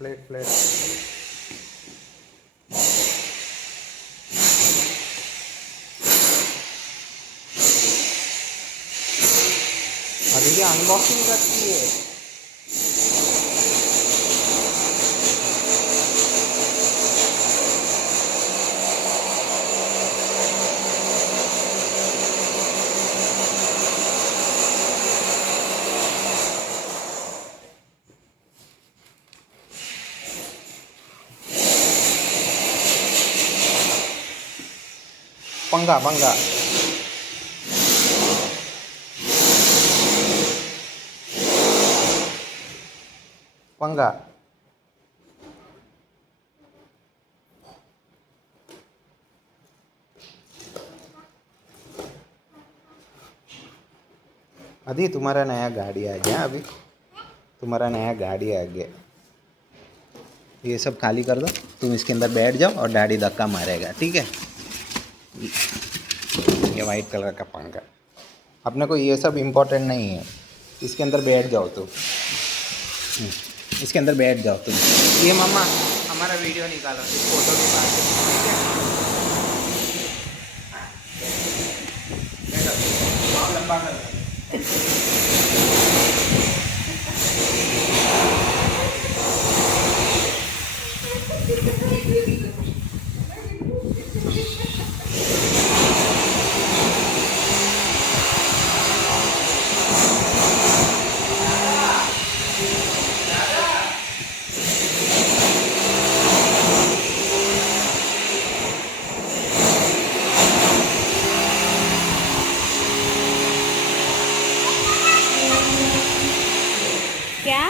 Plate plate अभी अनबॉक्सिंग करती है। पंगा पंगा पंगा। अभी तुम्हारा नया गाड़ी आ गया। अभी तुम्हारा नया गाड़ी आ गया। ये सब खाली कर दो, तुम इसके अंदर बैठ जाओ और डैडी धक्का मारेगा, ठीक है। ये वाइट कलर का पंखा, अपने को ये सब इम्पोर्टेंट नहीं है। इसके अंदर बैठ जाओ तुम, इसके अंदर बैठ जाओ तुम। ये मामा हमारा वीडियो निकालो, फोटो निकालो, ठीक है। बैठो, लंबा कर। क्या